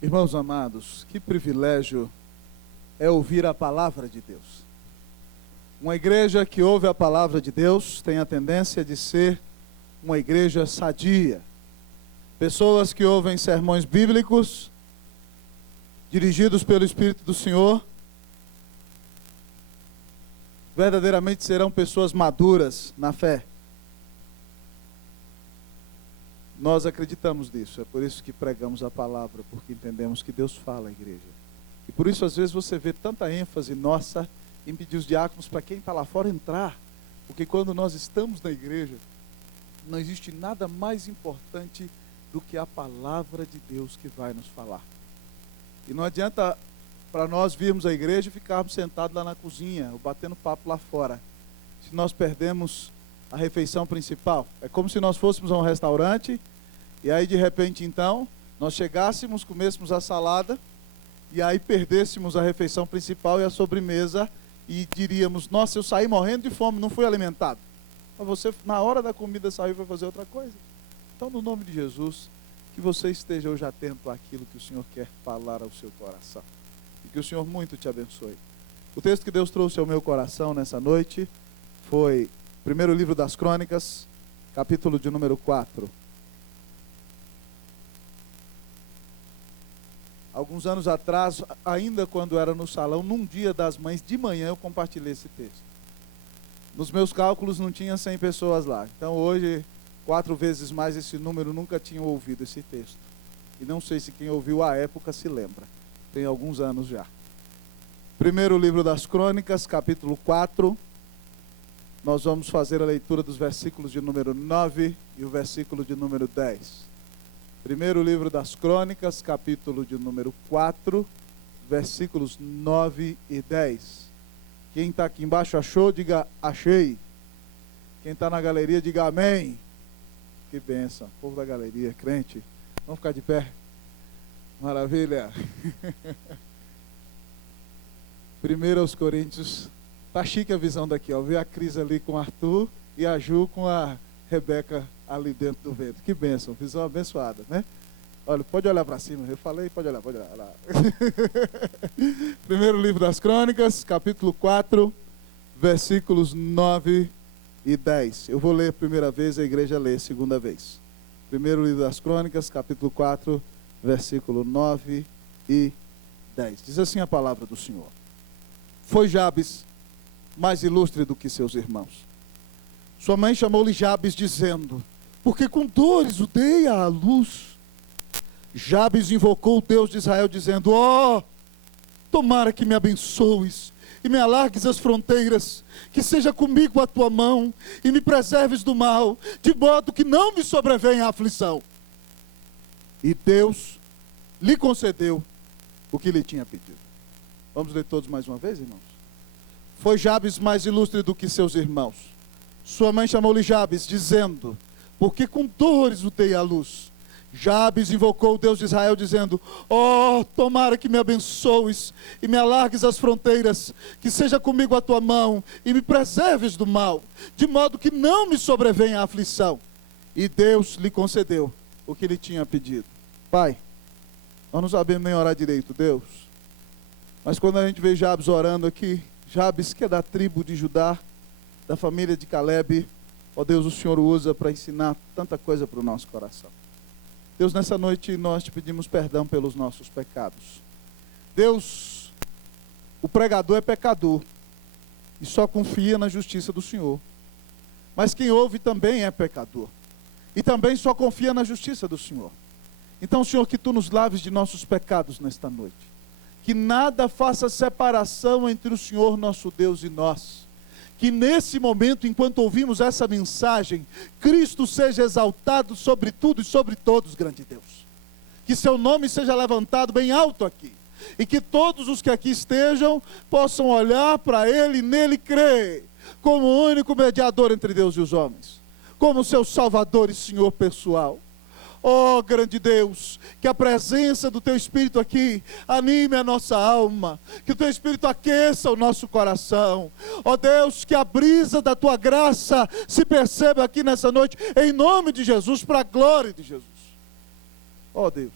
Irmãos amados, que privilégio é ouvir a palavra de Deus. Uma igreja que ouve a palavra de Deus tem a tendência de ser uma igreja sadia. Pessoas que ouvem sermões bíblicos, dirigidos pelo Espírito do Senhor, verdadeiramente serão pessoas maduras na fé. Nós acreditamos nisso, é por isso que pregamos a palavra, porque entendemos que Deus fala à igreja. E por isso às vezes você vê tanta ênfase nossa em pedir os diáconos para quem está lá fora entrar, porque quando nós estamos na igreja, não existe nada mais importante do que a palavra de Deus que vai nos falar. E não adianta para nós virmos à igreja e ficarmos sentados lá na cozinha, ou batendo papo lá fora, se nós perdemos a refeição principal. É como se nós fôssemos a um restaurante, e aí de repente então, nós chegássemos, comêssemos a salada, e aí perdêssemos a refeição principal e a sobremesa, e diríamos, nossa, eu saí morrendo de fome, não fui alimentado. Mas você, na hora da comida, saiu para fazer outra coisa. Então, no nome de Jesus, que você esteja hoje atento àquilo que o Senhor quer falar ao seu coração. E que o Senhor muito te abençoe. O texto que Deus trouxe ao meu coração nessa noite foi primeiro livro das Crônicas, capítulo de número 4. Alguns anos atrás, ainda quando era no salão, num dia das mães, de manhã eu compartilhei esse texto. Nos meus cálculos não tinha 100 pessoas lá. Então hoje, 4 vezes mais esse número nunca tinham ouvido esse texto. E não sei se quem ouviu à época se lembra. Tem alguns anos já. Primeiro livro das Crônicas, capítulo 4. Nós vamos fazer a leitura dos versículos de número 9 e o versículo de número 10. Primeiro livro das Crônicas, capítulo de número 4, versículos 9 e 10. Quem está aqui embaixo achou, diga achei. Quem está na galeria, diga amém. Que bênção, povo da galeria, crente. Vamos ficar de pé. Maravilha. 1 aos Coríntios. Tá chique a visão daqui, ó. Vê a Cris ali com o Arthur e a Ju com a Rebeca ali dentro do vento. Que bênção, visão abençoada, né? Olha, pode olhar para cima. Eu falei, pode olhar lá. Primeiro livro das Crônicas, capítulo 4, versículos 9 e 10. Eu vou ler a primeira vez, a igreja lê a segunda vez. Primeiro livro das Crônicas, capítulo 4, versículo 9 e 10. Diz assim a palavra do Senhor. Foi Jabes mais ilustre do que seus irmãos. Sua mãe chamou-lhe Jabes, dizendo, porque com dores o dei à luz. Jabes invocou o Deus de Israel, dizendo, tomara que me abençoes e me alargues as fronteiras, que seja comigo a tua mão e me preserves do mal, de modo que não me sobrevenha a aflição. E Deus lhe concedeu o que lhe tinha pedido. Vamos ler todos mais uma vez, irmãos? Foi Jabes mais ilustre do que seus irmãos. Sua mãe chamou-lhe Jabes, dizendo, porque com dores o dei à luz. Jabes invocou o Deus de Israel, dizendo, tomara que me abençoes e me alargues as fronteiras, que seja comigo a tua mão e me preserves do mal, de modo que não me sobrevenha a aflição. E Deus lhe concedeu o que lhe tinha pedido. Pai, nós não sabemos nem orar direito, Deus. Mas quando a gente vê Jabes orando aqui, Jabes, que é da tribo de Judá, da família de Caleb, Deus, o Senhor usa para ensinar tanta coisa para o nosso coração. Deus, nessa noite nós te pedimos perdão pelos nossos pecados. Deus, o pregador é pecador e só confia na justiça do Senhor. Mas quem ouve também é pecador e também só confia na justiça do Senhor. Então, Senhor, que tu nos laves de nossos pecados nesta noite. Que nada faça separação entre o Senhor nosso Deus e nós. Que nesse momento, enquanto ouvimos essa mensagem, Cristo seja exaltado sobre tudo e sobre todos, grande Deus. Que seu nome seja levantado bem alto aqui. E que todos os que aqui estejam possam olhar para Ele e nele crer. Como o único mediador entre Deus e os homens. Como seu Salvador e Senhor pessoal. Grande Deus, que a presença do Teu Espírito aqui anime a nossa alma, que o Teu Espírito aqueça o nosso coração. Deus, que a brisa da Tua graça se perceba aqui nessa noite, em nome de Jesus, para a glória de Jesus. Deus,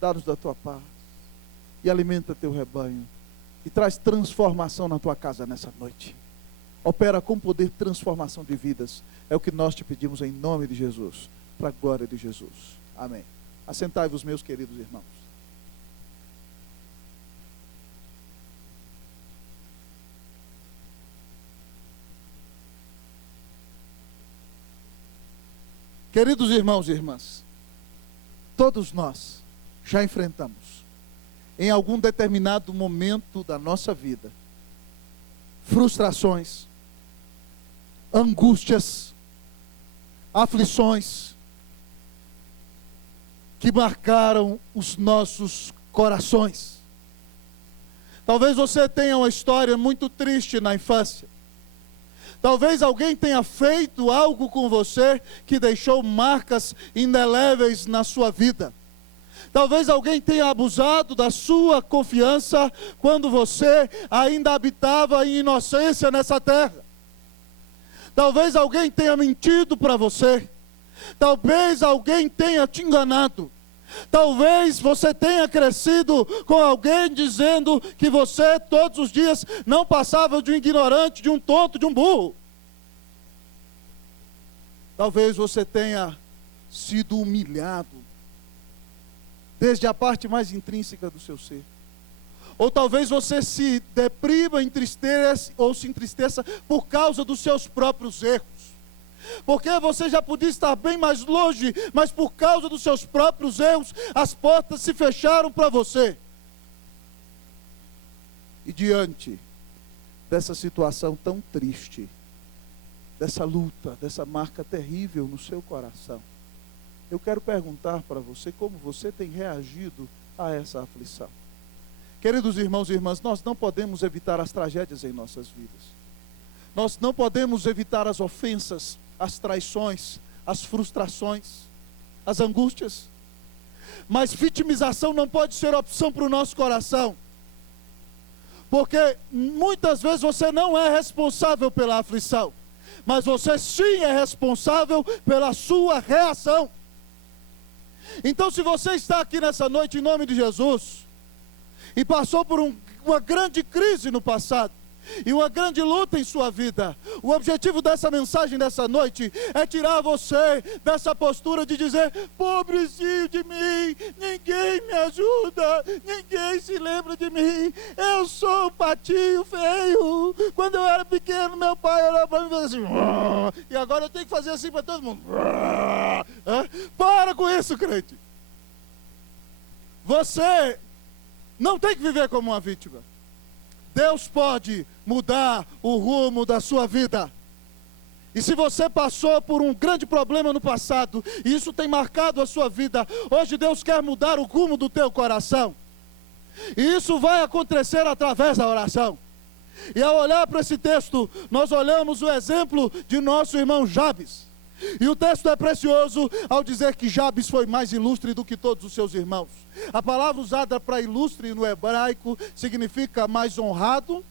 dá-nos da tua paz e alimenta teu rebanho e traz transformação na tua casa nessa noite. Opera com poder transformação de vidas. É o que nós te pedimos em nome de Jesus, para a glória de Jesus. Amém. Assentai-vos, meus queridos irmãos. Queridos irmãos e irmãs, todos nós já enfrentamos, em algum determinado momento da nossa vida, frustrações, angústias, aflições, que marcaram os nossos corações. Talvez você tenha uma história muito triste na infância. Talvez alguém tenha feito algo com você que deixou marcas indeléveis na sua vida. Talvez alguém tenha abusado da sua confiança quando você ainda habitava em inocência nessa terra. Talvez alguém tenha mentido para você. Talvez alguém tenha te enganado. Talvez você tenha crescido com alguém dizendo que você todos os dias não passava de um ignorante, de um tonto, de um burro. Talvez você tenha sido humilhado desde a parte mais intrínseca do seu ser. Ou talvez você se deprima, entristeça ou se entristeça por causa dos seus próprios erros. Porque você já podia estar bem mais longe, mas por causa dos seus próprios erros, as portas se fecharam para você. E diante dessa situação tão triste, dessa luta, dessa marca terrível no seu coração, eu quero perguntar para você como você tem reagido a essa aflição. Queridos irmãos e irmãs, nós não podemos evitar as tragédias em nossas vidas. Nós não podemos evitar as ofensas, as traições, as frustrações, as angústias. Mas vitimização não pode ser opção para o nosso coração. Porque muitas vezes você não é responsável pela aflição, mas você sim é responsável pela sua reação. Então, se você está aqui nessa noite em nome de Jesus, e passou por uma grande crise no passado, e uma grande luta em sua vida, o objetivo dessa mensagem dessa noite é tirar você dessa postura de dizer: pobrezinho de mim, ninguém me ajuda, ninguém se lembra de mim, eu sou um patinho feio. Quando eu era pequeno, meu pai olhava para mim e fazia assim, e agora eu tenho que fazer assim para todo mundo. Para com isso, crente. Você não tem que viver como uma vítima. Deus pode mudar o rumo da sua vida. E se você passou por um grande problema no passado, e isso tem marcado a sua vida, hoje Deus quer mudar o rumo do teu coração. E isso vai acontecer através da oração. E ao olhar para esse texto, nós olhamos o exemplo de nosso irmão Jabes. E o texto é precioso ao dizer que Jabes foi mais ilustre do que todos os seus irmãos. A palavra usada para ilustre no hebraico significa mais honrado,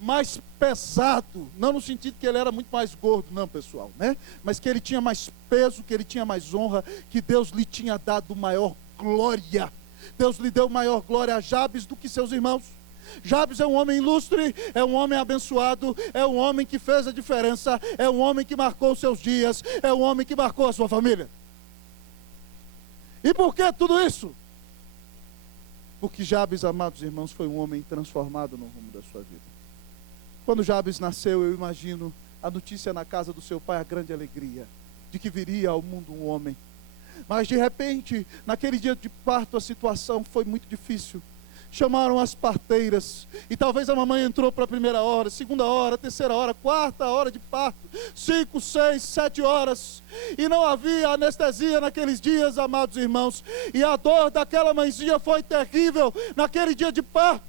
mais pesado. Não no sentido que ele era muito mais gordo, não, pessoal, né? Mas que ele tinha mais peso, que ele tinha mais honra, que Deus lhe tinha dado maior glória. Deus lhe deu maior glória a Jabes do que seus irmãos. Jabes é um homem ilustre, é um homem abençoado, é um homem que fez a diferença, é um homem que marcou os seus dias, é um homem que marcou a sua família. E por que tudo isso? Porque Jabes, amados irmãos, foi um homem transformado no rumo da sua vida. Quando Jabes nasceu, eu imagino a notícia na casa do seu pai, a grande alegria de que viria ao mundo um homem. Mas de repente, naquele dia de parto, a situação foi muito difícil. Chamaram as parteiras, e talvez a mamãe entrou para a primeira hora, segunda hora, terceira hora, quarta hora de parto, 5, 6, 7 horas, e não havia anestesia naqueles dias, amados irmãos, e a dor daquela mãezinha foi terrível naquele dia de parto.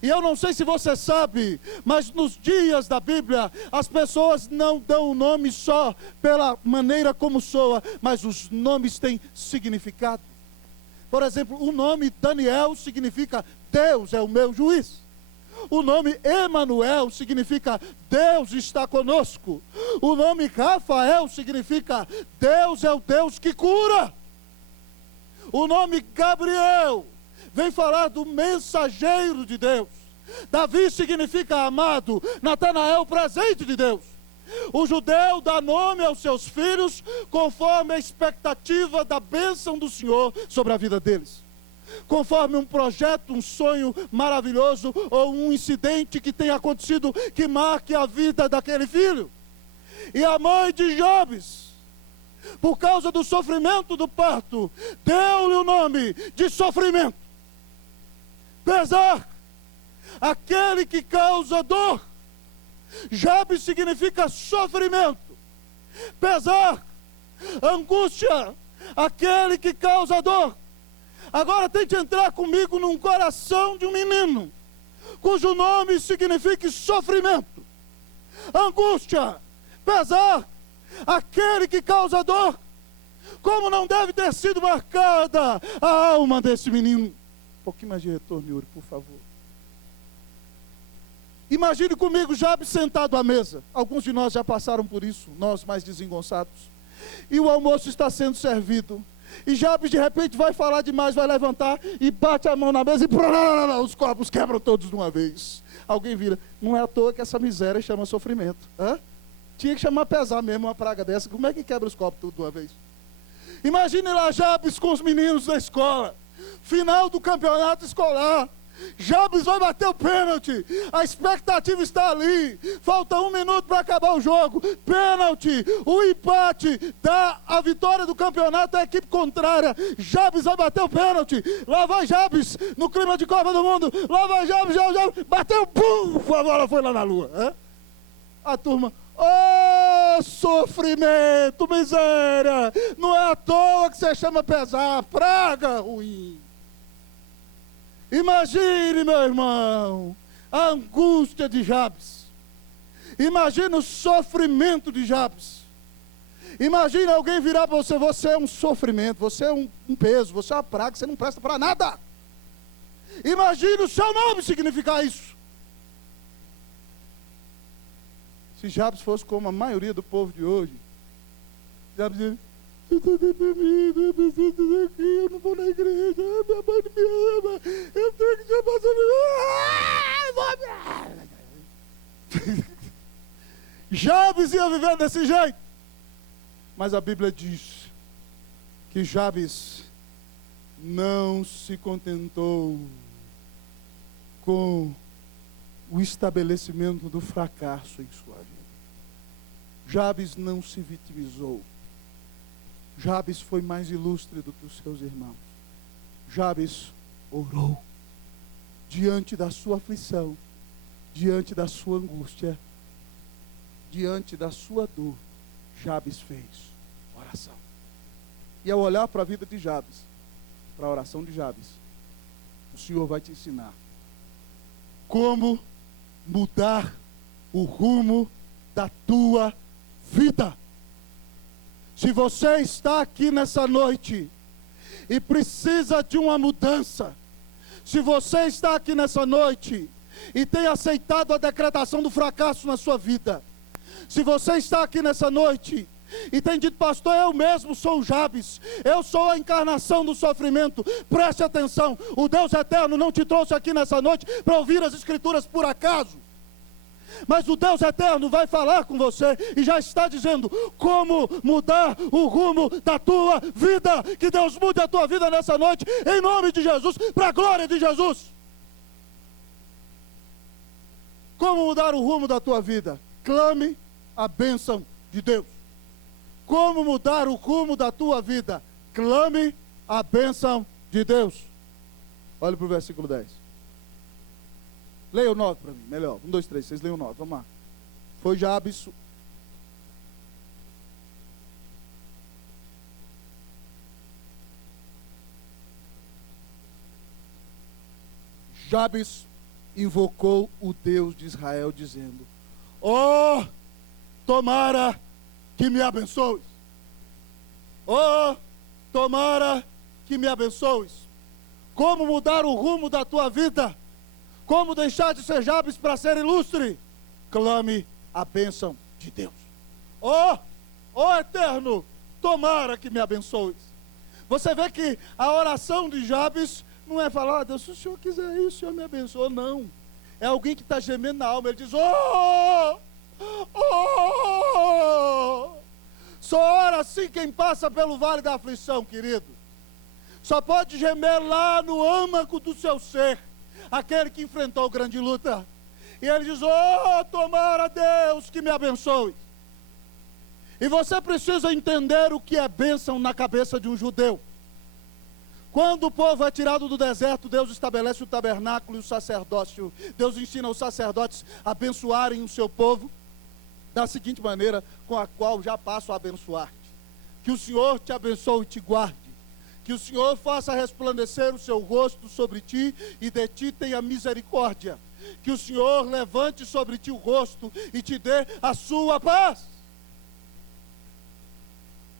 E eu não sei se você sabe, mas nos dias da Bíblia, as pessoas não dão o nome só pela maneira como soa, mas os nomes têm significado. Por exemplo, o nome Daniel significa Deus é o meu juiz. O nome Emanuel significa Deus está conosco. O nome Rafael significa Deus é o Deus que cura. O nome Gabriel vem falar do mensageiro de Deus. Davi significa amado, Natanael, presente de Deus. O judeu dá nome aos seus filhos conforme a expectativa da bênção do Senhor sobre a vida deles. Conforme um projeto, um sonho maravilhoso ou um incidente que tenha acontecido que marque a vida daquele filho. E a mãe de Jabes, por causa do sofrimento do parto, deu-lhe o nome de sofrimento. Pesar, aquele que causa dor. Jabes significa sofrimento. Pesar, angústia, aquele que causa dor. Agora tente entrar comigo num coração de um menino, cujo nome significa sofrimento, angústia, pesar, aquele que causa dor. Como não deve ter sido marcada a alma desse menino. Um pouquinho mais de retorno, Yuri, por favor. Imagine comigo Jabes sentado à mesa. Alguns de nós já passaram por isso, nós mais desengonçados. E o almoço está sendo servido. E Jabes de repente vai falar demais, vai levantar e bate a mão na mesa e os copos quebram todos de uma vez. Alguém vira, não é à toa que essa miséria chama sofrimento. Tinha que chamar pesar mesmo uma praga dessa. Como é que quebra os copos tudo de uma vez? Imagine lá Jabes com os meninos da escola, final do campeonato escolar. Jabes vai bater o pênalti, a expectativa está ali, falta 1 minuto para acabar o jogo, pênalti, o empate dá a vitória do campeonato à equipe contrária. Jabes vai bater o pênalti, lá vai Jabes, no clima de Copa do Mundo, lá vai Jabes, bateu, pum, a bola foi lá na lua. A turma, oh, sofrimento, miséria, não é à toa que você chama pesar, praga ruim. Imagine, meu irmão, a angústia de Jabes. Imagine o sofrimento de Jabes. Imagine alguém virar para você, você é um sofrimento, você é um peso, você é uma praga, você não presta para nada. Imagine o seu nome significar isso. Se Jabes fosse como a maioria do povo de hoje, Jabes dizia, eu estou deprimido, eu preciso dizer aqui, eu não vou na igreja, minha mãe não me ama, eu tenho que chamar. Jabes ia viver desse jeito. Mas a Bíblia diz que Jabes não se contentou com o estabelecimento do fracasso em sua vida. Jabes não se vitimizou. Jabes foi mais ilustre do que os seus irmãos. Jabes orou diante da sua aflição, diante da sua angústia, diante da sua dor. Jabes fez oração. E ao olhar para a vida de Jabes, para a oração de Jabes, o Senhor vai te ensinar como mudar o rumo da tua vida. Se você está aqui nessa noite e precisa de uma mudança, se você está aqui nessa noite e tem aceitado a decretação do fracasso na sua vida, se você está aqui nessa noite e tem dito, pastor, eu mesmo sou o Jabes, eu sou a encarnação do sofrimento, preste atenção, o Deus eterno não te trouxe aqui nessa noite para ouvir as escrituras por acaso. Mas o Deus eterno vai falar com você e já está dizendo como mudar o rumo da tua vida. Que Deus mude a tua vida nessa noite, em nome de Jesus, para a glória de Jesus. Como mudar o rumo da tua vida? Clame a bênção de Deus. Como mudar o rumo da tua vida? Clame a bênção de Deus. Olha para o versículo 10. Leia o 9 para mim, melhor. 1, 2, 3, vocês leiam o 9, vamos lá. Foi Jabes. Jabes invocou o Deus de Israel, dizendo: oh, tomara que me abençoes. Oh, tomara que me abençoes. Como mudar o rumo da tua vida? Como deixar de ser Jabes para ser ilustre? Clame a bênção de Deus. Oh, Eterno, tomara que me abençoes. Você vê que a oração de Jabes não é falar: Deus, se o Senhor quiser isso, o Senhor me abençoe. Não. É alguém que está gemendo na alma. Ele diz: oh, oh. Só ora assim quem passa pelo vale da aflição, querido. Só pode gemer lá no âmago do seu ser, aquele que enfrentou grande luta. E ele diz: oh, tomara Deus que me abençoe. E você precisa entender o que é bênção na cabeça de um judeu. Quando o povo é tirado do deserto, Deus estabelece o tabernáculo e o sacerdócio. Deus ensina os sacerdotes a abençoarem o seu povo da seguinte maneira, com a qual já passo a abençoar-te. Que o Senhor te abençoe e te guarde. Que o Senhor faça resplandecer o seu rosto sobre ti e de ti tenha misericórdia. Que o Senhor levante sobre ti o rosto e te dê a sua paz.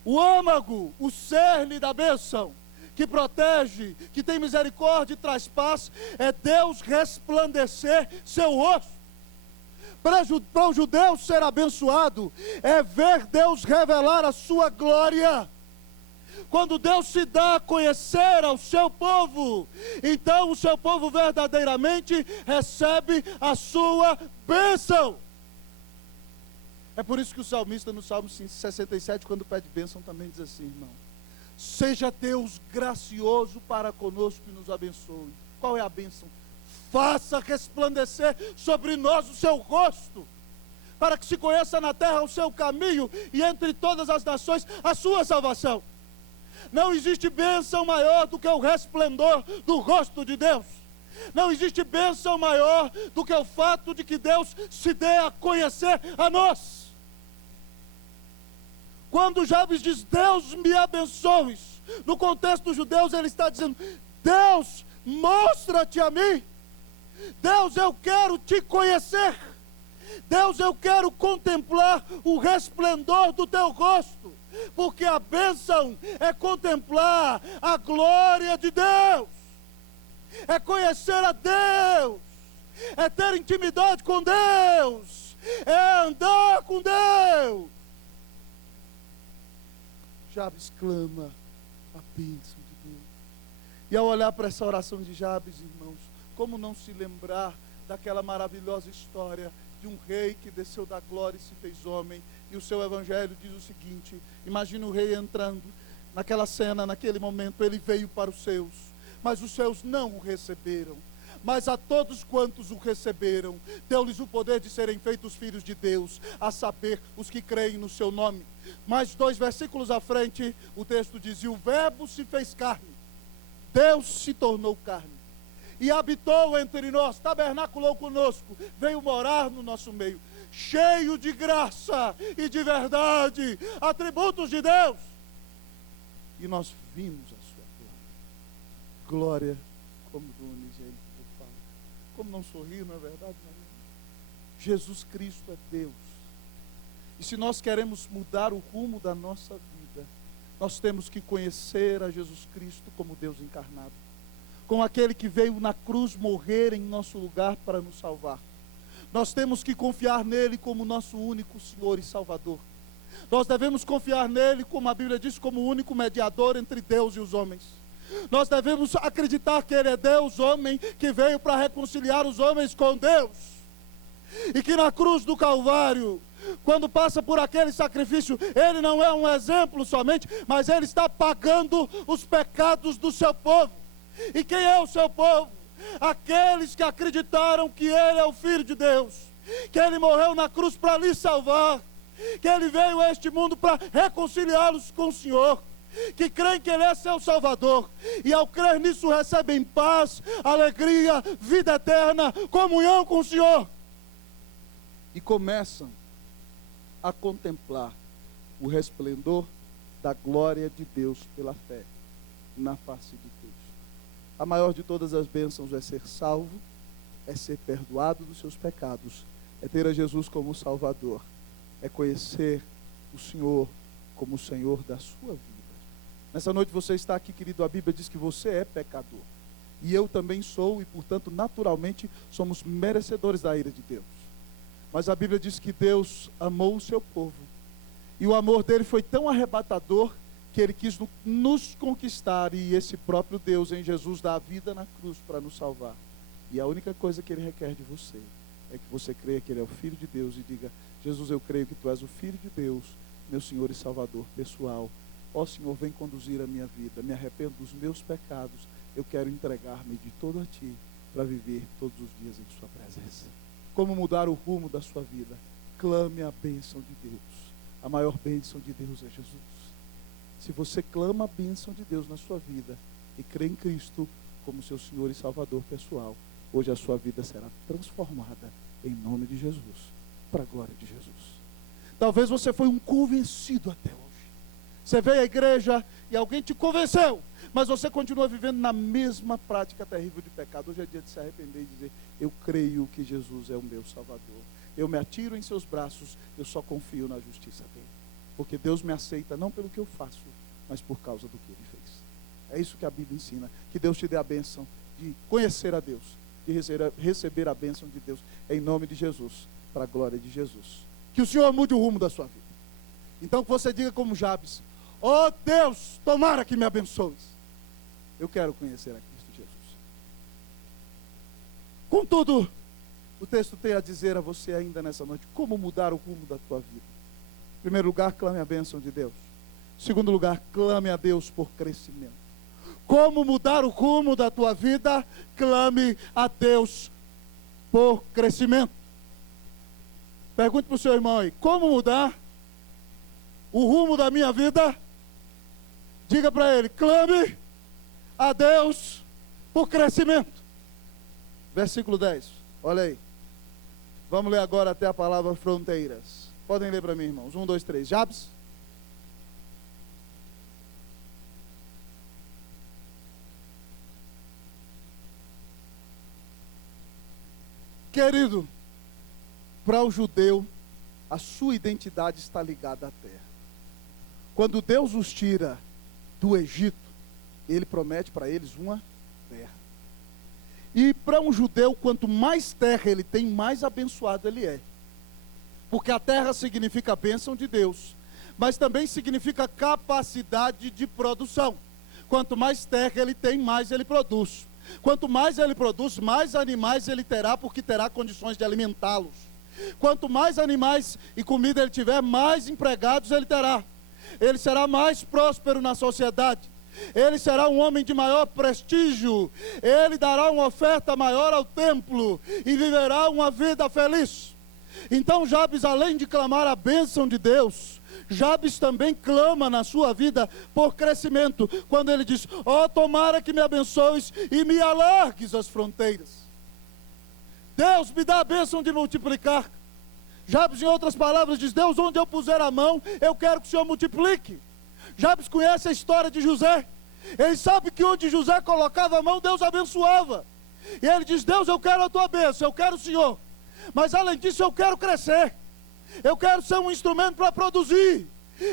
O âmago, o cerne da bênção, que protege, que tem misericórdia e traz paz, é Deus resplandecer seu rosto. Para o judeu ser abençoado, é ver Deus revelar a sua glória. Quando Deus se dá a conhecer ao seu povo, então o seu povo verdadeiramente recebe a sua bênção. É por isso que o salmista no Salmo 67, quando pede bênção, também diz assim, irmão: seja Deus gracioso para conosco e nos abençoe. Qual é a bênção? Faça resplandecer sobre nós o seu rosto, para que se conheça na terra o seu caminho e entre todas as nações a sua salvação. Não existe bênção maior do que o resplendor do rosto de Deus. Não existe bênção maior do que o fato de que Deus se dê a conhecer a nós. Quando Jabes diz: Deus me abençoe, no contexto dos judeus ele está dizendo: Deus, mostra-te a mim. Deus, eu quero te conhecer. Deus, eu quero contemplar o resplendor do teu rosto. Porque a bênção é contemplar a glória de Deus, é conhecer a Deus, é ter intimidade com Deus, é andar com Deus. Jabes clama a bênção de Deus. E ao olhar para essa oração de Jabes, irmãos, como não se lembrar daquela maravilhosa história de um rei que desceu da glória e se fez homem. E o seu evangelho diz o seguinte: imagina o rei entrando naquela cena, naquele momento. Ele veio para os seus, mas os seus não o receberam. Mas a todos quantos o receberam, deu-lhes o poder de serem feitos filhos de Deus, a saber, os que creem no seu nome. Mais 2 versículos à frente, o texto diz: e o verbo se fez carne, Deus se tornou carne e habitou entre nós, tabernaculou conosco, veio morar no nosso meio, cheio de graça e de verdade, atributos de Deus. E nós vimos a sua glória, glória como do unigênito do Pai. Como não sorrir, não é verdade, meu irmão? Jesus Cristo é Deus. E se nós queremos mudar o rumo da nossa vida, nós temos que conhecer a Jesus Cristo como Deus encarnado, com aquele que veio na cruz morrer em nosso lugar para nos salvar. Nós temos que confiar nele como nosso único Senhor e Salvador. Nós devemos confiar nele, como a Bíblia diz, como o único mediador entre Deus e os homens. Nós devemos acreditar que ele é Deus, homem, que veio para reconciliar os homens com Deus. E que na cruz do Calvário, quando passa por aquele sacrifício, ele não é um exemplo somente, mas ele está pagando os pecados do seu povo. E quem é o seu povo? Aqueles que acreditaram que ele é o Filho de Deus, que ele morreu na cruz para lhes salvar, que ele veio a este mundo para reconciliá-los com o Senhor, que creem que ele é seu Salvador, e ao crer nisso recebem paz, alegria, vida eterna, comunhão com o Senhor, e começam a contemplar o resplendor da glória de Deus pela fé na face de Cristo. A maior de todas as bênçãos é ser salvo, é ser perdoado dos seus pecados, é ter a Jesus como Salvador, é conhecer o Senhor como o Senhor da sua vida. Nessa noite você está aqui, querido, a Bíblia diz que você é pecador, e eu também sou, e portanto naturalmente somos merecedores da ira de Deus. Mas a Bíblia diz que Deus amou o seu povo, e o amor dele foi tão arrebatador, que Ele quis nos conquistar, e esse próprio Deus em Jesus dá a vida na cruz para nos salvar. E a única coisa que Ele requer de você é que você creia que Ele é o Filho de Deus e diga: Jesus, eu creio que Tu és o Filho de Deus, meu Senhor e Salvador pessoal. Ó Senhor, vem conduzir a minha vida, me arrependo dos meus pecados, eu quero entregar-me de todo a Ti, para viver todos os dias em Sua presença. Como mudar o rumo da sua vida? Clame a bênção de Deus. A maior bênção de Deus é Jesus. Se você clama a bênção de Deus na sua vida e crê em Cristo como seu Senhor e Salvador pessoal, hoje a sua vida será transformada em nome de Jesus, para a glória de Jesus. Talvez você foi um convencido até hoje. Você veio à igreja e alguém te convenceu, mas você continua vivendo na mesma prática terrível de pecado. Hoje é dia de se arrepender e dizer: eu creio que Jesus é o meu Salvador. Eu me atiro em seus braços, eu só confio na justiça dele. Porque Deus me aceita não pelo que eu faço, mas por causa do que Ele fez. É isso que a Bíblia ensina. Que Deus te dê a bênção de conhecer a Deus, de receber a bênção de Deus, em nome de Jesus, para a glória de Jesus. Que o Senhor mude o rumo da sua vida. Então que você diga como Jabes: ó Deus, tomara que me abençoes. Eu quero conhecer a Cristo Jesus. Contudo, o texto tem a dizer a você ainda nessa noite como mudar o rumo da tua vida. Em primeiro lugar, clame a bênção de Deus. Em segundo lugar, clame a Deus por crescimento. Como mudar o rumo da tua vida? Clame a Deus por crescimento. Pergunte para o seu irmão aí: como mudar o rumo da minha vida? Diga para ele: clame a Deus por crescimento. Versículo 10, olha aí. Vamos ler agora até a palavra fronteiras. Podem ler para mim, irmãos. 1, 2, 3. Jabes. Querido, para o judeu, a sua identidade está ligada à terra. Quando Deus os tira do Egito, Ele promete para eles uma terra. E para um judeu, quanto mais terra ele tem, mais abençoado ele é. Porque a terra significa a bênção de Deus, mas também significa capacidade de produção. Quanto mais terra ele tem, mais ele produz. Quanto mais ele produz, mais animais ele terá, porque terá condições de alimentá-los. Quanto mais animais e comida ele tiver, mais empregados ele terá. Ele será mais próspero na sociedade. Ele será um homem de maior prestígio. Ele dará uma oferta maior ao templo e viverá uma vida feliz. Então Jabes, além de clamar a bênção de Deus, Jabes também clama na sua vida por crescimento, quando ele diz: ó, tomara que me abençoes e me alargues as fronteiras. Deus, me dá a bênção de multiplicar. Jabes, em outras palavras, diz: Deus, onde eu puser a mão, eu quero que o Senhor multiplique. Jabes conhece a história de José. Ele sabe que onde José colocava a mão, Deus abençoava. E ele diz: Deus, eu quero a tua bênção, eu quero o Senhor. Mas além disso, eu quero crescer. Eu quero ser um instrumento para produzir.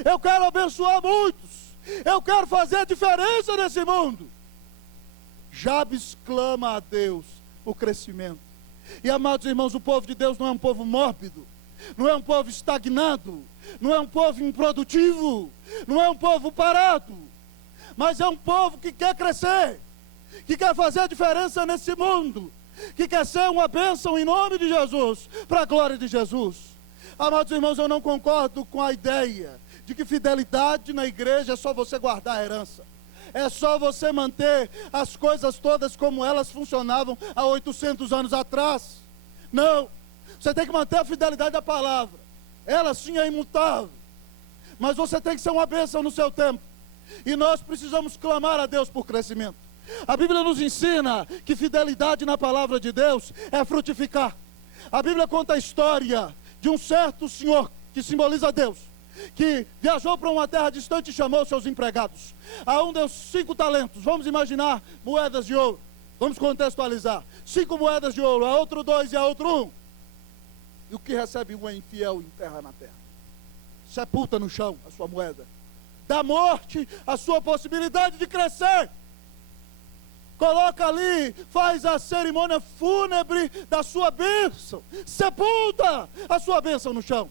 Eu quero abençoar muitos. Eu quero fazer a diferença nesse mundo. Jabes clama a Deus por crescimento. E amados irmãos, o povo de Deus não é um povo mórbido, não é um povo estagnado, não é um povo improdutivo, não é um povo parado, mas é um povo que quer crescer, que quer fazer a diferença nesse mundo, que quer ser uma bênção em nome de Jesus, para a glória de Jesus. Amados irmãos, eu não concordo com a ideia de que fidelidade na igreja é só você guardar a herança. É só você manter as coisas todas como elas funcionavam há 800 anos atrás. Não, você tem que manter a fidelidade da palavra. Ela sim é imutável. Mas você tem que ser uma bênção no seu tempo. E nós precisamos clamar a Deus por crescimento. A Bíblia nos ensina que fidelidade na palavra de Deus é frutificar. A Bíblia conta a história de um certo senhor, que simboliza Deus, que viajou para uma terra distante e chamou seus empregados. A um deu 5 talentos, vamos imaginar moedas de ouro, vamos contextualizar, 5 moedas de ouro, a outro 2 e a outro 1. E o que recebe um é infiel, enterra na terra, sepulta no chão a sua moeda, dá morte à sua possibilidade de crescer, coloca ali, faz a cerimônia fúnebre da sua bênção, sepulta a sua bênção no chão.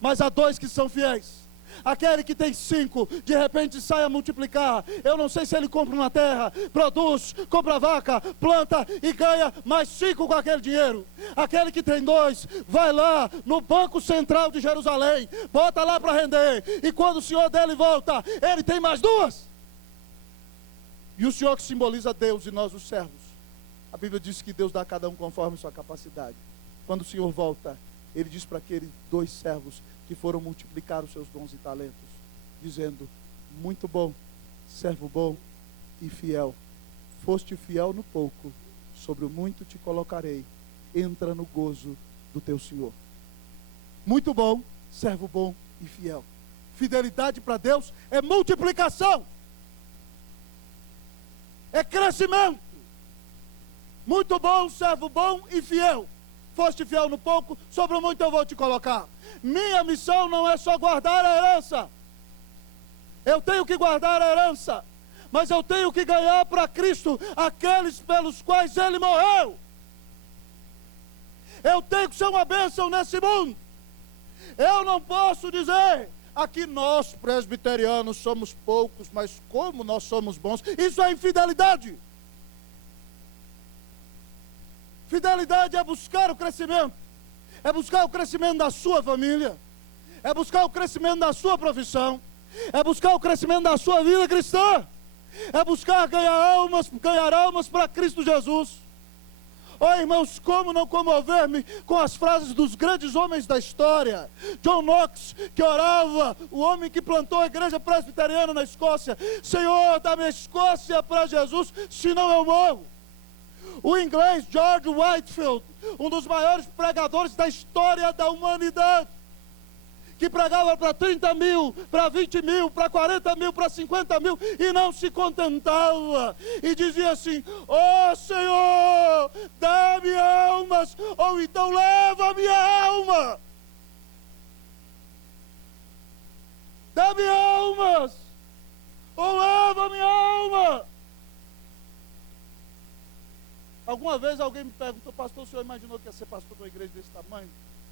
Mas há 2 que são fiéis. Aquele que tem 5, de repente sai a multiplicar. Eu não sei se ele compra uma terra, produz, compra vaca, planta e ganha mais 5 com aquele dinheiro. Aquele que tem 2, vai lá no Banco Central de Jerusalém, bota lá para render, e quando o senhor dele volta, ele tem mais 2. E o Senhor que simboliza Deus e nós os servos. A Bíblia diz que Deus dá a cada um conforme sua capacidade. Quando o Senhor volta, Ele diz para aqueles 2 servos que foram multiplicar os seus dons e talentos, dizendo: muito bom, servo bom e fiel. Foste fiel no pouco, sobre o muito te colocarei. Entra no gozo do teu Senhor. Muito bom, servo bom e fiel. Fidelidade para Deus é multiplicação, é crescimento. Muito bom, servo bom e fiel. Foste fiel no pouco, sobre o muito eu vou te colocar. Minha missão não é só guardar a herança. Eu tenho que guardar a herança, mas eu tenho que ganhar para Cristo aqueles pelos quais Ele morreu. Eu tenho que ser uma bênção nesse mundo. Eu não posso dizer: aqui nós presbiterianos somos poucos, mas como nós somos bons. Isso é infidelidade. Fidelidade é buscar o crescimento. É buscar o crescimento da sua família. É buscar o crescimento da sua profissão. É buscar o crescimento da sua vida cristã. É buscar ganhar almas para Cristo Jesus. Oh, irmãos, como não comover-me com as frases dos grandes homens da história. John Knox, que orava, o homem que plantou a igreja presbiteriana na Escócia: Senhor, dá-me a Escócia para Jesus, senão eu morro. O inglês George Whitefield, um dos maiores pregadores da história da humanidade, que pregava para 30 mil, para 20 mil, para 40 mil, para 50 mil, e não se contentava, e dizia assim: ó Senhor, dá-me almas, ou então leva a minha alma. Dá-me almas, ou leva a minha alma. Alguma vez alguém me perguntou: pastor, o senhor imaginou que ia ser pastor de uma igreja desse tamanho?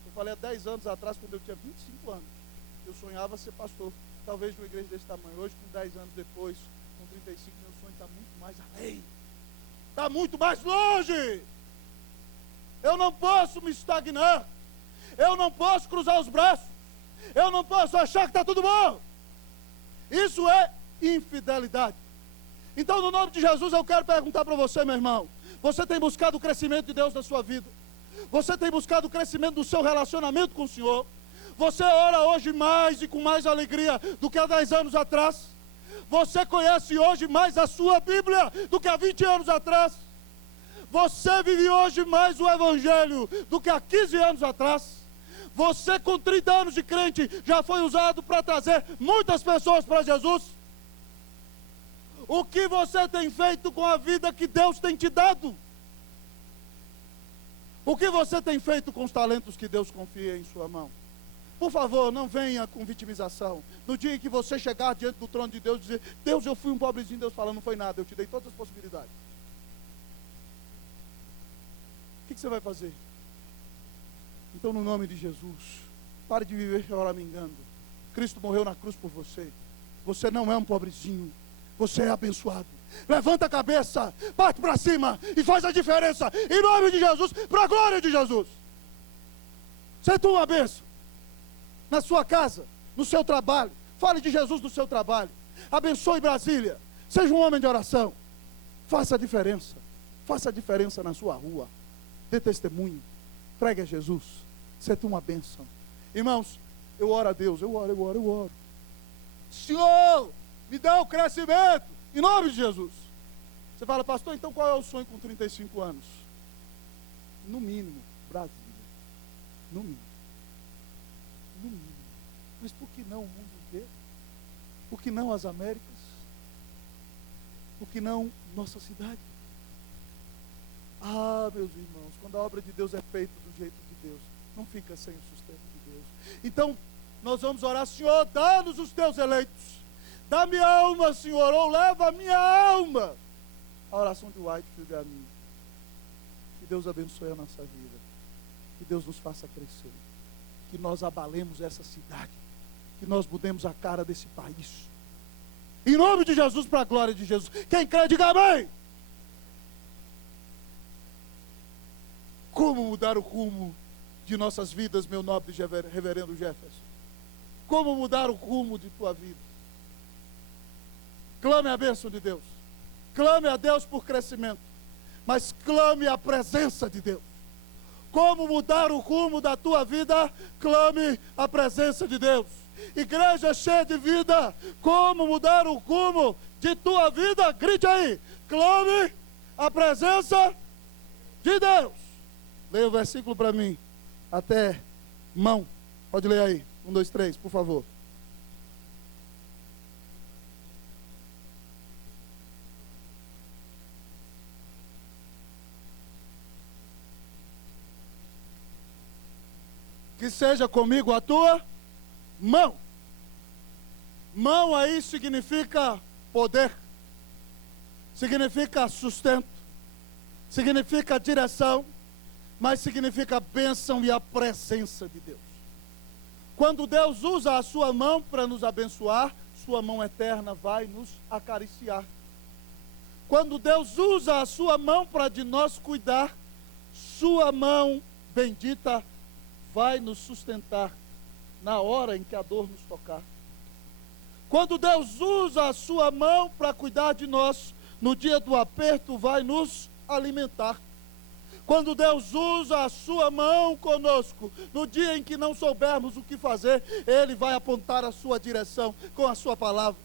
Eu falei: há 10 anos atrás, quando eu tinha 25 anos, eu sonhava ser pastor, talvez de uma igreja desse tamanho. Hoje, com 10 anos depois, com 35, meu sonho está muito mais além, está muito mais longe. Eu não posso me estagnar, eu não posso cruzar os braços, eu não posso achar que está tudo bom. Isso é infidelidade. Então, no nome de Jesus, eu quero perguntar para você, meu irmão: você tem buscado o crescimento de Deus na sua vida? Você tem buscado o crescimento do seu relacionamento com o Senhor? Você ora hoje mais e com mais alegria do que há 10 anos atrás? Você conhece hoje mais a sua Bíblia do que há 20 anos atrás? Você vive hoje mais o Evangelho do que há 15 anos atrás? Você, com 30 anos de crente, já foi usado para trazer muitas pessoas para Jesus? O que você tem feito com a vida que Deus tem te dado? O que você tem feito com os talentos que Deus confia em sua mão? Por favor, não venha com vitimização. No dia em que você chegar diante do trono de Deus e dizer: Deus, eu fui um pobrezinho. Deus fala: não foi nada, eu te dei todas as possibilidades. O que você vai fazer? Então, no nome de Jesus, pare de viver choramingando. Cristo morreu na cruz por você. Você não é um pobrezinho, você é abençoado. Levanta a cabeça, bate para cima e faz a diferença, em nome de Jesus, para a glória de Jesus. Seja uma bênção na sua casa, no seu trabalho. Fale de Jesus no seu trabalho. Abençoe Brasília. Seja um homem de oração. Faça a diferença. Faça a diferença na sua rua. Dê testemunho. Pregue a Jesus. Seja uma bênção. Irmãos, eu oro a Deus. Eu oro. Senhor, me dá o crescimento. Em nome de Jesus. Você fala: pastor, então qual é o sonho com 35 anos? No mínimo, Brasília. No mínimo. Mas por que não o mundo inteiro? Por que não as Américas? Por que não nossa cidade? Ah, meus irmãos, quando a obra de Deus é feita do jeito de Deus, não fica sem o sustento de Deus. Então, nós vamos orar: Senhor, dá-nos os teus eleitos. Dá minha alma, Senhor, ou leva a minha alma. A oração de Whitefield é a minha. Que Deus abençoe a nossa vida. Que Deus nos faça crescer. Que nós abalemos essa cidade. que nós mudemos a cara desse país. Em nome de Jesus, para a glória de Jesus. Quem crê, diga amém. Como mudar o rumo de nossas vidas, meu nobre reverendo Jefferson? Como mudar o rumo de tua vida? Clame a bênção de Deus. Clame a Deus por crescimento. Mas clame a presença de Deus. Como mudar o rumo da tua vida? Clame a presença de Deus. Igreja cheia de vida, como mudar o rumo de tua vida? Grite aí, clame a presença de Deus. Leia o versículo para mim, até mão, pode ler aí, 1, 2, 3, por favor. Que seja comigo a tua mão. Mão aí significa poder, significa sustento, significa direção, mas significa bênção e a presença de Deus. Quando Deus usa a sua mão para nos abençoar, sua mão eterna vai nos acariciar. Quando Deus usa a sua mão para de nós cuidar, sua mão bendita vai nos sustentar na hora em que a dor nos tocar. Quando Deus usa a sua mão para cuidar de nós, no dia do aperto vai nos alimentar. Quando Deus usa a sua mão conosco, no dia em que não soubermos o que fazer, Ele vai apontar a sua direção com a sua palavra.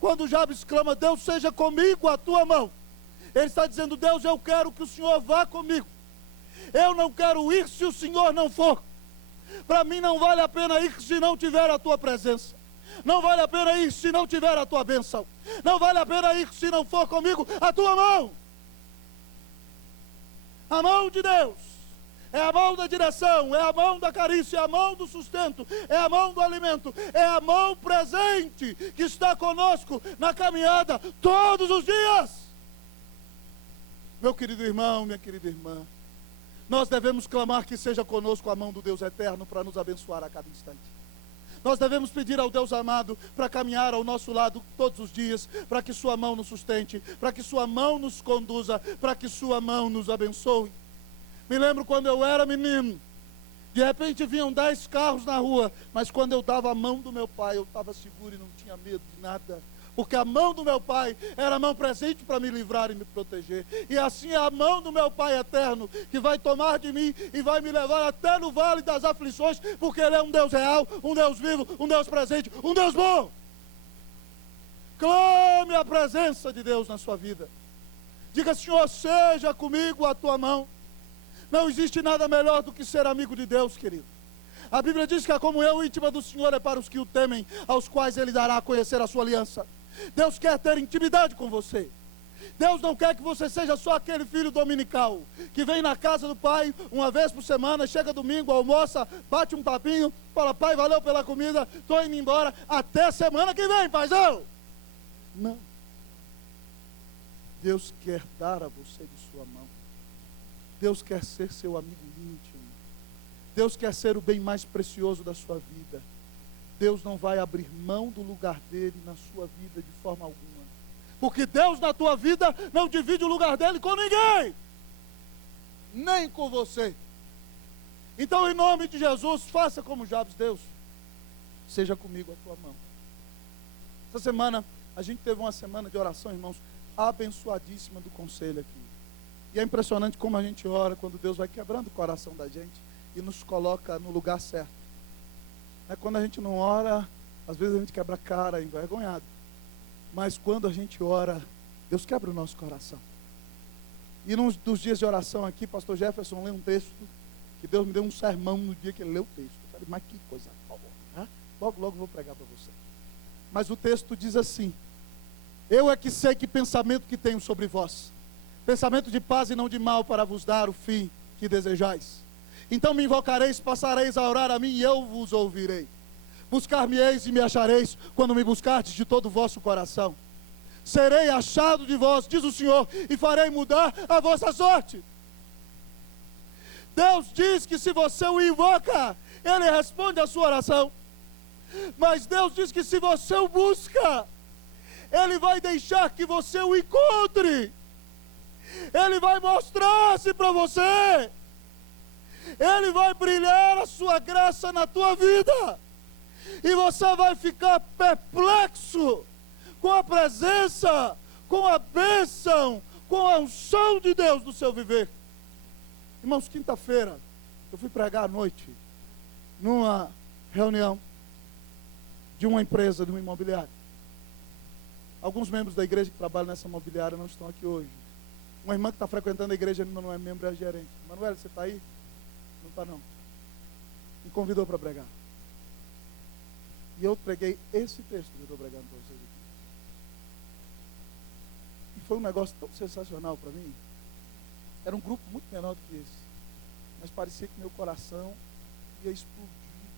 Quando Jabes clama, Deus seja comigo a tua mão, ele está dizendo, Deus, eu quero que o Senhor vá comigo. Eu não quero ir se o Senhor não for. Para mim não vale a pena ir se não tiver a tua presença. Não vale a pena ir se não tiver a tua bênção. Não vale a pena ir se não for comigo a tua mão. A mão de Deus é a mão da direção, é a mão da carícia, é a mão do sustento, é a mão do alimento, é a mão presente que está conosco na caminhada todos os dias. Meu querido irmão, minha querida irmã, nós devemos clamar que seja conosco a mão do Deus eterno para nos abençoar a cada instante. Nós devemos pedir ao Deus amado para caminhar ao nosso lado todos os dias, para que sua mão nos sustente, para que sua mão nos conduza, para que sua mão nos abençoe. Me lembro quando eu era menino, de repente vinham 10 carros na rua, mas quando eu dava a mão do meu pai, eu estava seguro e não tinha medo de nada. Porque a mão do meu pai era a mão presente para me livrar e me proteger. E assim é a mão do meu Pai eterno, que vai tomar de mim e vai me levar até no vale das aflições, porque Ele é um Deus real, um Deus vivo, um Deus presente, um Deus bom. Clame a presença de Deus na sua vida. Diga, Senhor, seja comigo a tua mão. Não existe nada melhor do que ser amigo de Deus, querido. A Bíblia diz que a comunhão íntima do Senhor é para os que o temem, aos quais Ele dará a conhecer a sua aliança. Deus quer ter intimidade com você. Deus não quer que você seja só aquele filho dominical, que vem na casa do pai uma vez por semana, chega domingo, almoça, bate um papinho, fala, pai, valeu pela comida, estou indo embora, até semana que vem, paizão. Não. Deus quer dar a você de sua mão. Deus quer ser seu amigo íntimo. Deus quer ser o bem mais precioso da sua vida. Deus não vai abrir mão do lugar dele na sua vida de forma alguma. Porque Deus na tua vida não divide o lugar dele com ninguém. Nem com você. Então, em nome de Jesus, faça como Jabes, Deus, seja comigo a tua mão. Essa semana, a gente teve uma semana de oração, irmãos, abençoadíssima do conselho aqui. E é impressionante como a gente ora quando Deus vai quebrando o coração da gente e nos coloca no lugar certo. Quando a gente não ora, às vezes a gente quebra a cara, envergonhado. Mas quando a gente ora, Deus quebra o nosso coração. E num dos dias de oração aqui, pastor Jefferson leu um texto, que Deus me deu um sermão no dia que ele leu o texto. Eu falei, mas que coisa boa, né? Logo vou pregar para você. Mas o texto diz assim, eu é que sei que pensamento que tenho sobre vós, pensamento de paz e não de mal, para vos dar o fim que desejais. Então me invocareis, passareis a orar a mim e eu vos ouvirei. Buscar-me-eis e me achareis, quando me buscardes de todo o vosso coração. Serei achado de vós, diz o Senhor, e farei mudar a vossa sorte. Deus diz que se você o invoca, Ele responde a sua oração. Mas Deus diz que se você o busca, Ele vai deixar que você o encontre. Ele vai mostrar-se para você. Ele vai brilhar a sua graça na tua vida. E você vai ficar perplexo com a presença, com a bênção, com a unção de Deus no seu viver. Irmãos, quinta-feira, eu fui pregar à noite, numa reunião de uma empresa, de uma imobiliária. Alguns membros da igreja que trabalham nessa imobiliária não estão aqui hoje. Uma irmã que está frequentando a igreja ainda não é membro, é gerente. Manuela, você está aí? Não está não. Me convidou para pregar. E eu preguei esse texto que eu estou pregando para vocês aqui. E foi um negócio tão sensacional para mim. Era um grupo muito menor do que esse. Mas parecia que meu coração ia explodir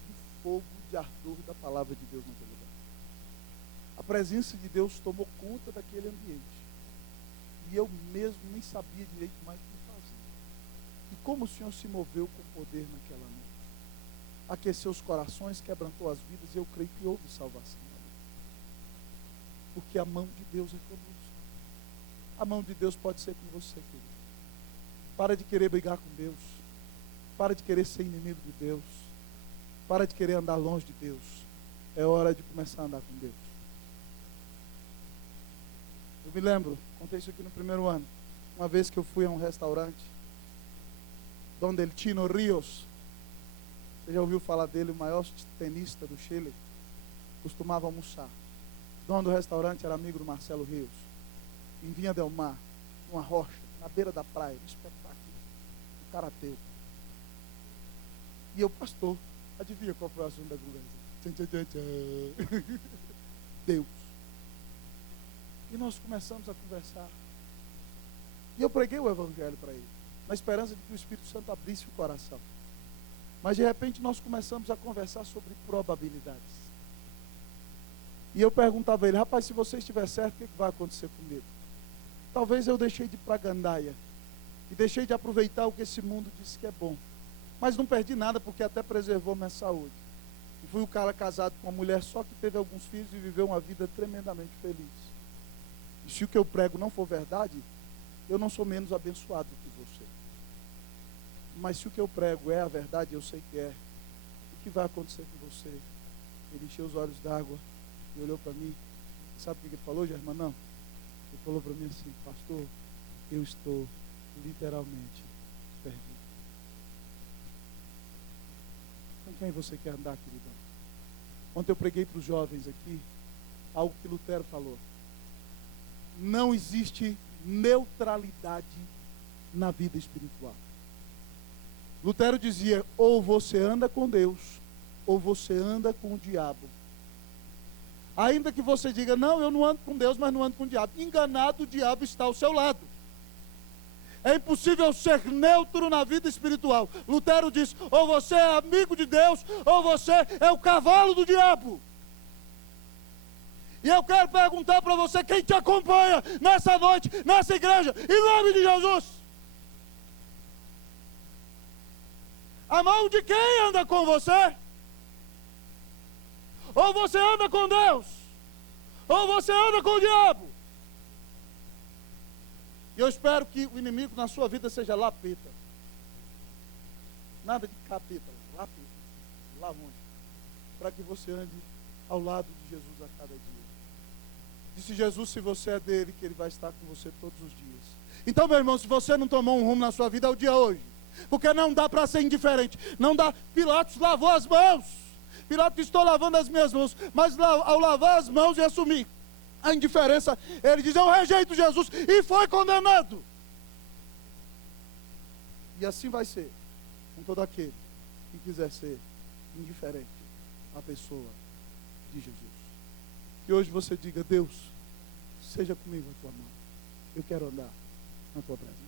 de fogo, de ardor da palavra de Deus naquele lugar. A presença de Deus tomou conta daquele ambiente. E eu mesmo nem sabia direito mais o que fazer. E como o Senhor se moveu com poder naquela noite. Aqueceu os corações, quebrantou as vidas, e eu creio que houve salvação. Porque a mão de Deus é conosco. A mão de Deus pode ser com você, querido. Para de querer brigar com Deus. Para de querer ser inimigo de Deus. Para de querer andar longe de Deus. É hora de começar a andar com Deus. Eu me lembro, contei isso aqui no primeiro ano. Uma vez que eu fui a um restaurante, Donde el Chino Ríos. Você já ouviu falar dele, o maior tenista do Chile? Costumava almoçar. O dono do restaurante era amigo do Marcelo Rios. Em Vinha del Mar, numa rocha, na beira da praia, um espetáculo. Um cara ateu. E eu, pastor, adivinha qual foi o assunto da conversa? Deus. E nós começamos a conversar. E eu preguei o evangelho para ele, na esperança de que o Espírito Santo abrisse o coração. Mas de repente nós começamos a conversar sobre probabilidades. E eu perguntava a ele, rapaz, se você estiver certo, o que vai acontecer comigo? Talvez eu deixei de ir para a gandaia. E deixei de aproveitar o que esse mundo disse que é bom. Mas não perdi nada, porque até preservou minha saúde. E fui um cara casado com uma mulher só que teve alguns filhos e viveu uma vida tremendamente feliz. E se o que eu prego não for verdade, eu não sou menos abençoado do que você. Mas se o que eu prego é a verdade, eu sei que é. O que vai acontecer com você? Ele encheu os olhos d'água e olhou para mim. Sabe o que ele falou, Germano? Não. Ele falou para mim assim, pastor, eu estou literalmente perdido. Com quem você quer andar, queridão? Ontem eu preguei para os jovens aqui algo que Lutero falou. Não existe neutralidade na vida espiritual. Lutero dizia, ou você anda com Deus, ou você anda com o diabo. Ainda que você diga, não, eu não ando com Deus, mas não ando com o diabo. Enganado, o diabo está ao seu lado. É impossível ser neutro na vida espiritual. Lutero diz, ou você é amigo de Deus, ou você é o cavalo do diabo. E eu quero perguntar para você, quem te acompanha nessa noite, nessa igreja, em nome de Jesus. A mão de quem anda com você? Ou você anda com Deus, ou você anda com o diabo. E eu espero que o inimigo na sua vida seja lapeta. Nada de capeta, lapeta. Lá longe. Para que você ande ao lado de Jesus a cada dia. Disse Jesus, se você é dele, que ele vai estar com você todos os dias. Então, meu irmão, se você não tomou um rumo na sua vida, é o dia hoje. Porque não dá para ser indiferente. Não dá. Pilatos lavou as mãos. Pilatos, estou lavando as minhas mãos. Mas ao lavar as mãos e assumir a indiferença, ele diz, eu rejeito Jesus. E foi condenado. E assim vai ser com todo aquele que quiser ser indiferente à pessoa de Jesus. Que hoje você diga, Deus, seja comigo a tua mão. Eu quero andar na tua presença.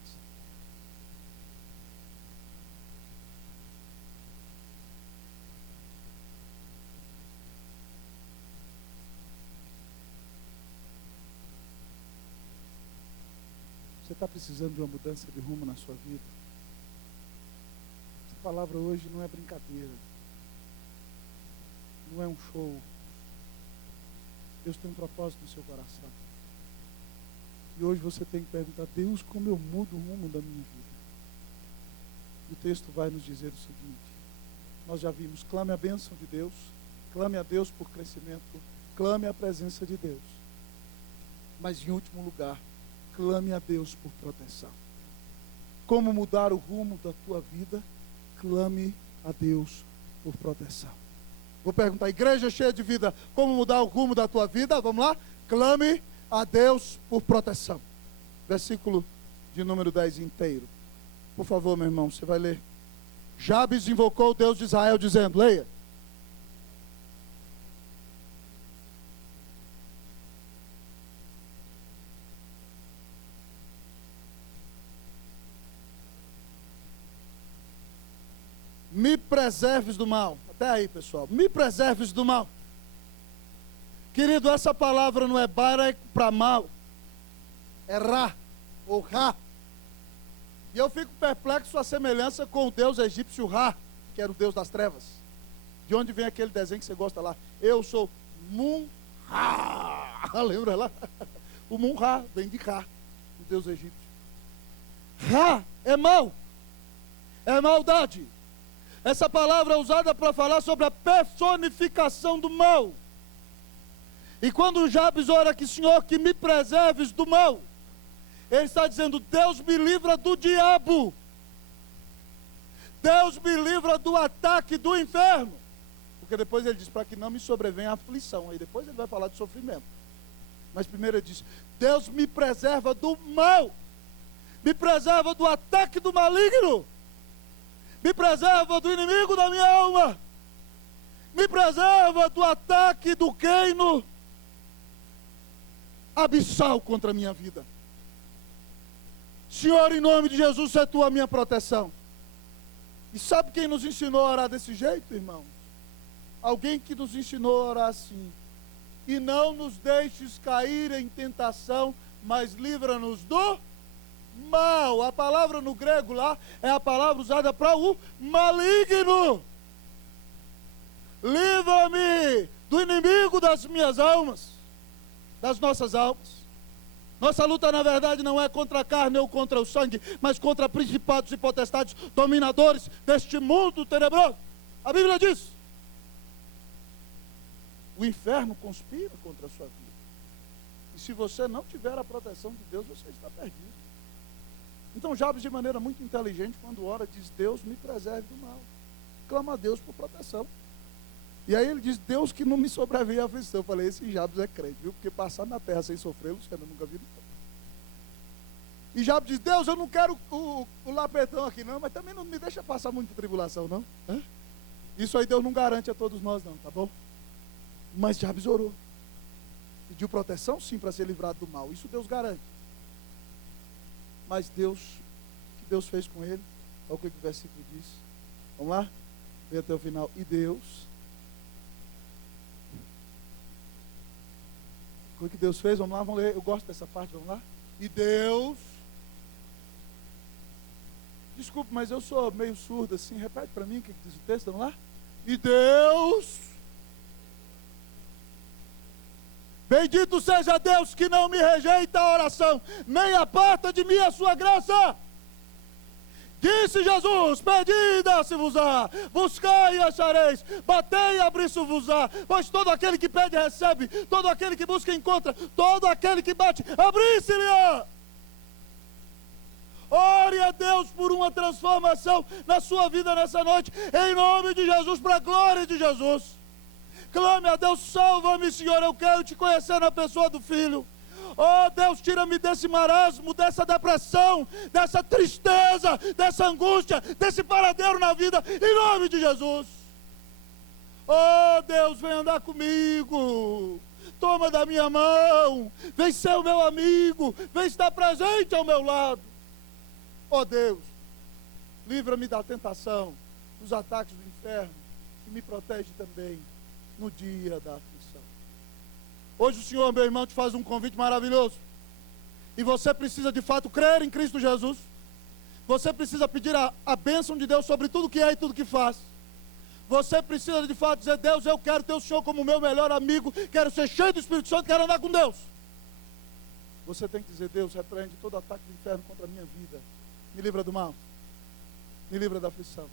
Você está precisando de uma mudança de rumo na sua vida? Essa palavra hoje não é brincadeira. não é um show. Deus tem um propósito no seu coração. E hoje você tem que perguntar: Deus, como eu mudo o rumo da minha vida? E o texto vai nos dizer o seguinte: nós já vimos, clame a bênção de Deus, clame a Deus por crescimento, clame a presença de Deus. Mas em último lugar, clame a Deus por proteção. Como mudar o rumo da tua vida? Clame a Deus por proteção. Vou perguntar: igreja cheia de vida, como mudar o rumo da tua vida? Vamos lá? Clame a Deus por proteção. Versículo de número 10 inteiro. Por favor, meu irmão, você vai ler. Jabes invocou o Deus de Israel, dizendo: leia. Me preserves do mal. Até aí, pessoal. Me preserves do mal. Querido, essa palavra não é bara para mal. É ra, ou ra. E eu fico perplexo a semelhança com o deus egípcio Ra, que era o deus das trevas. De onde vem aquele desenho que você gosta lá? Eu sou Mun-Ra. Lembra lá? O Mun-Ra vem de Ra, o deus egípcio. Ra é mal. É maldade. Essa palavra é usada para falar sobre a personificação do mal. E quando Jabes ora aqui: Senhor, que me preserves do mal, ele está dizendo: Deus me livra do diabo. Deus me livra do ataque do inferno. Porque depois ele diz: para que não me sobrevenha a aflição. Aí depois ele vai falar de sofrimento. Mas primeiro ele diz: Deus me preserva do mal. Me preserva do ataque do maligno. Me preserva do inimigo da minha alma. Me preserva do ataque do reino abissal contra a minha vida. Senhor, em nome de Jesus, é tua minha proteção. E sabe quem nos ensinou a orar desse jeito, irmãos? Alguém que nos ensinou a orar assim: e não nos deixes cair em tentação, mas livra-nos do mal. A palavra no grego lá é a palavra usada para o maligno. Livra-me do inimigo das minhas almas, das nossas almas. Nossa luta, na verdade, não é contra a carne ou contra o sangue, mas contra principados e potestades, dominadores deste mundo tenebroso. A Bíblia diz: o inferno conspira contra a sua vida. E se você não tiver a proteção de Deus, você está perdido. Então Jabes, de maneira muito inteligente, quando ora, diz: Deus me preserve do mal. Clama a Deus por proteção. E aí ele diz: Deus, que não me sobreveia a aflição. Eu falei: esse Jabes é crente, viu? Porque passar na terra sem sofrer, Luciano, eu nunca vi. E Jabes diz: Deus, eu não quero o lapetão aqui não, mas também não me deixa passar muita tribulação não. Isso aí Deus não garante a todos nós não, tá bom? Mas Jabes orou. Pediu proteção sim para ser livrado do mal. Isso Deus garante. Mas Deus, o que Deus fez com ele? Olha o que o versículo diz. Vamos lá? Vem até o final. E Deus... o que Deus fez? Vamos lá, vamos ler. Eu gosto dessa parte, vamos lá. E Deus... Desculpe, mas eu sou meio surdo assim. Repete para mim o que diz o texto, vamos lá. E Deus... Bendito seja Deus que não me rejeita a oração, nem aparta de mim a sua graça. Disse Jesus: pedi, dá-se-vos-á, buscai e achareis, batei e abri-se-vos-á, pois todo aquele que pede recebe, todo aquele que busca encontra, todo aquele que bate, abri-se-lhe-á. Ore a Deus por uma transformação na sua vida nessa noite, em nome de Jesus, para a glória de Jesus. Clame a Deus: salva-me, Senhor, eu quero te conhecer na pessoa do Filho. Oh Deus, tira-me desse marasmo, dessa depressão, dessa tristeza, dessa angústia, desse paradeiro na vida, em nome de Jesus. Oh Deus, vem andar comigo, toma da minha mão, vem ser o meu amigo, vem estar presente ao meu lado. Oh Deus, livra-me da tentação, dos ataques do inferno, e me protege também no dia da aflição. Hoje o Senhor, meu irmão, te faz um convite maravilhoso. E você precisa de fato crer em Cristo Jesus. Você precisa pedir a bênção de Deus sobre tudo que é e tudo que faz. Você precisa de fato dizer: Deus, eu quero ter o Senhor como meu melhor amigo, quero ser cheio do Espírito Santo, quero andar com Deus. Você tem que dizer: Deus, repreende todo ataque do inferno contra a minha vida, me livra do mal, me livra da aflição.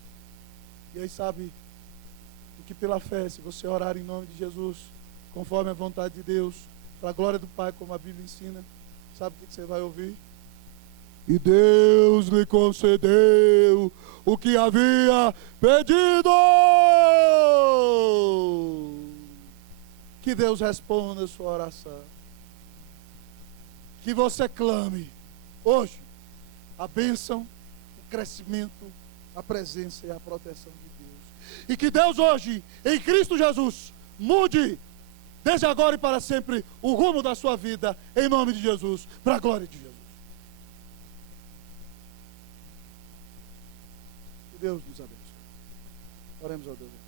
E aí sabe, o que pela fé, se você orar em nome de Jesus, conforme a vontade de Deus, para a glória do Pai, como a Bíblia ensina, sabe o que você vai ouvir? E Deus lhe concedeu o que havia pedido. Que Deus responda a sua oração. Que você clame hoje a bênção, o crescimento, a presença e a proteção de Deus. E que Deus hoje, em Cristo Jesus, mude desde agora e para sempre o rumo da sua vida, em nome de Jesus, para a glória de Jesus. Que Deus nos abençoe. Oremos ao Deus.